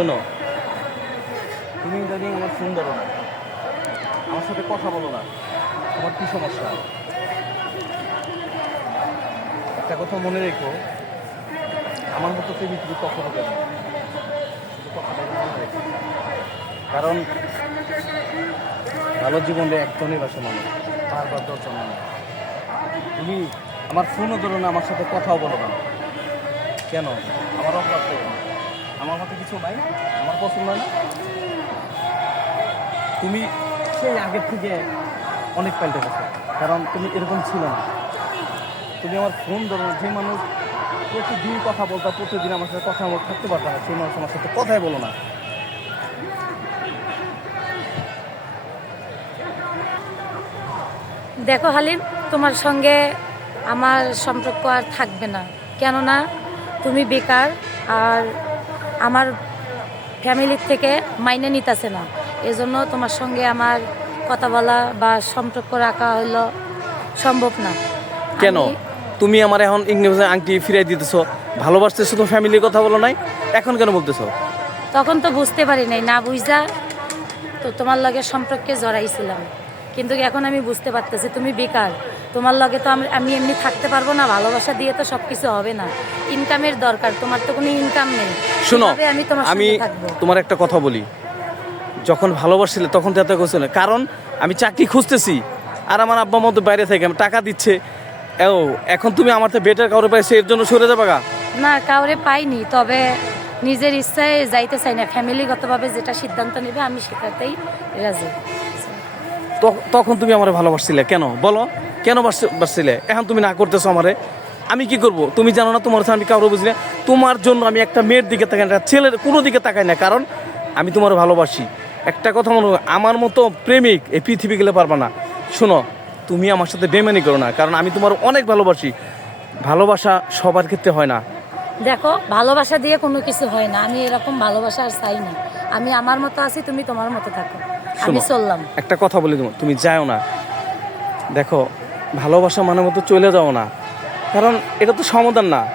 শোনো। তুমি ইদানিং আমার ফোন ধরো না আমার সাথে কথা বলো না। তোমার কি সমস্যা? একটা কথা মনে রেখো, আমার মতো তুমি তুমি কখনো কেন কারণ ভালো জীবনে একজনই বাসে মানুষ, বারবার দশজন মানুষ তুমি আমার ফোনও ধরো না আমার সাথে কথাও বলো না। কেন? আমার অপরাধ? আমার মতো কিছু নাই, আমার পছন্দ না। তুমি সেই আগের থেকে অনেক পাল্টে গেছো, কারণ তুমি এরকম ছিল না। তুমি আমার ফোন ধরো, যে মানুষ প্রতিদিন কথা বলতো, প্রতিদিন আমার সাথে কথা বলতে থাকতে পারতো না, সেই মানুষ আমার সাথে কথাই বলো না। দেখো হালিম, তোমার সঙ্গে আমার সম্পর্ক আর থাকবে না। কেননা, তুমি বেকার আর আমার ফ্যামিলির থেকে মাইনে নিতেছে না। এজন্য তোমার সঙ্গে আমার কথা বলা বা সম্পর্ক রাখা হলো সম্ভব না। কেন? তুমি আমার এখন ইংরেজি আংটি ফিরাই দিতেছো ভালোবাসতেছো তো ফ্যামিলির কথা বলো নাই এখন কেন বলতেছো? তখন তো বুঝতে পারি নাই না বুঝা তো তোমার লগে সম্পর্কে জড়াইছিলাম। কিন্তু এখন আমি বুঝতে পারতেছি তুমি বেকার। তোমার লগে তো আমি এমনি থাকতে পারব না ভালোবাসা দিয়ে তো সব কিছু হবে না। ইনকামের দরকার তোমার তো কোনো ইনকাম নেই। শোনো আমি তোমার আমি তোমার একটা কথা বলি। যখন ভালোবাসছিলে তখন তো এত কিছু না। কারণ আমি চাকরি খুঁজতেছি আর আমার আব্বা মতো বাইরে থেকে আমি টাকা দিচ্ছে। ও এখন তুমি আমার তো বেটার কাউরে পাইছে এর জন্য সরে যাবে গা? না কাউরে পাইনি তবে নিজের ইচ্ছায় যাইতে চাই না। ফ্যামিলিগতভাবে যেটা সিদ্ধান্ত নেবে আমি সেটাতেই রাজি। তখন তুমি আমার ভালোবাসছিলে। কেন? বলো, কেন বাসছ- বাসছিলে? এখন তুমি না করতেছো আমারে। আমি কি করব? তুমি জানো না, তোমার আমি কাউরে বুঝলে তোমার জন্য আমি একটা মেয়ের দিকে তাকাই না, ছেলের কোনো দিকে তাকাই না। কারণ আমি তোমার ভালোবাসি। একটা কথা মনে আমার মতো প্রেমিক এই পৃথিবী গেলে পারবা না। শোনো, তুমি আমার সাথে বেমানি করো না। কারণ আমি তোমার অনেক ভালোবাসি। ভালোবাসা সবার ক্ষেত্রে হয় না। দেখো, ভালোবাসা দিয়ে কোনো কিছু হয় না। আমি এরকম ভালোবাসা আর চাই না। আমি আমার মতো আছি, তুমি তোমার মতো থাকো। আমি চললাম। একটা কথা বলি তোমার তুমি যাও না। দেখো ভালোবাসা মানে মতো চলে যাও না। কারণ এটা তো সমাধান না।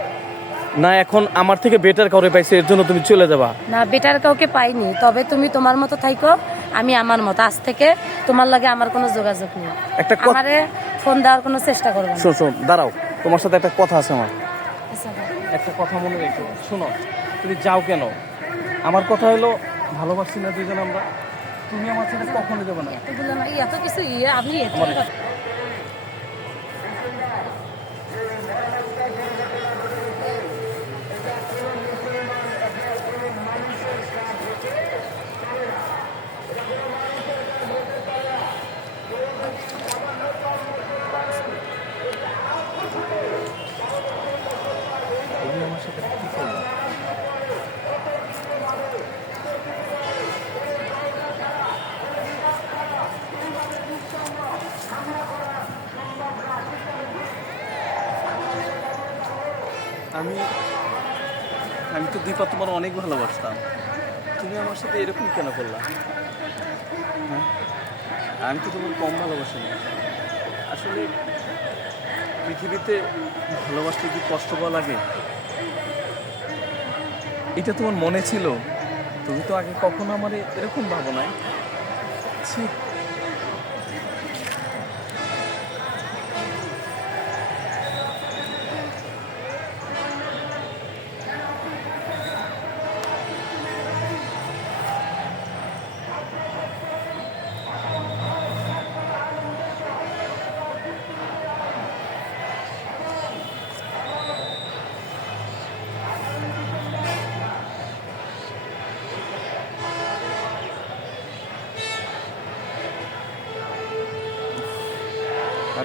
না এখন আমার থেকে বেটার কাউরে পাইছে এর জন্য তুমি চলে যাবা। না বেটার কাউকে পাইনি। তবে তুমি তোমার মতো থাইকো আমি আমার মতো। আজ থেকে তোমার লাগে আমার কোনো যোগাযোগ নেই। একটা আমারে ফোন দেওয়ার কোনো চেষ্টা করবে না। শোন শোন দাঁড়াও। তোমার সাথে একটা কথা আছে আমার। আচ্ছা, একটা কথা মনে রেখো। শোনো তুমি যাও কেন? আমার কথা হলো ভালোবাসি না দুজন আমরা। তুমি আমার ছেলে কখনো দেবো না। এতগুলো না এত কিছু ইয়ে আপনি আমি আমি তো দীপা তোমার অনেক ভালোবাসতাম। তুমি আমার সাথে এরকম কেন করলা? হ্যাঁ? আমি তো তোমার কম ভালোবাসি না আসলে পৃথিবীতে ভালোবাসতে কি কষ্ট পাওয়া লাগে? এটা তোমার মনে ছিল। তুমি তো আগে কখনো আমার এরকম ভাবো নাই। ছি।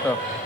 嗯